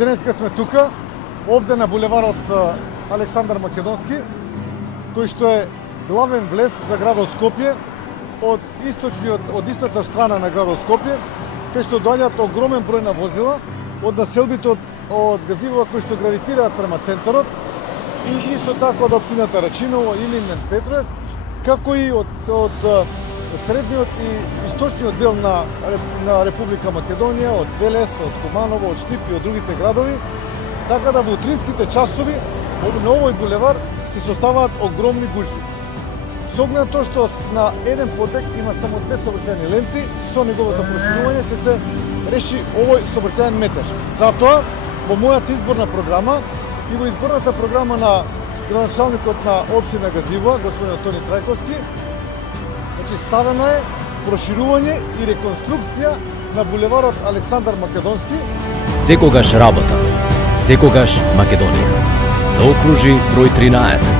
Денеска сме тука, овде на булеварот Александар Македонски, кој што е главен влез за градот Скопје од истата страна на градот Скопје, кај што доаѓаат огромен број на возила од населбите од Газивова кои што гравитираат према центарот и исто така од општината Рачиново или Петровец, како и од средниот и источниот дел на Република Македонија, од Велес, од Куманово, од Штип и од другите градови, така да во утринските часови на овој булевар се составаат огромни гужви. Со оглед на тоа што на еден потек има само 2 сообраќајни ленти, со неговото проширување ќе се реши овој сообраќајен метеж. Затоа, во мојата изборна програма и во изборната програма на градоначалникот на општина Газивова, господин Антони Трајковски, ставено е проширување и реконструкција на булеварот Александар Македонски. Секогаш работа, секогаш Македонија. Заокружи број 13.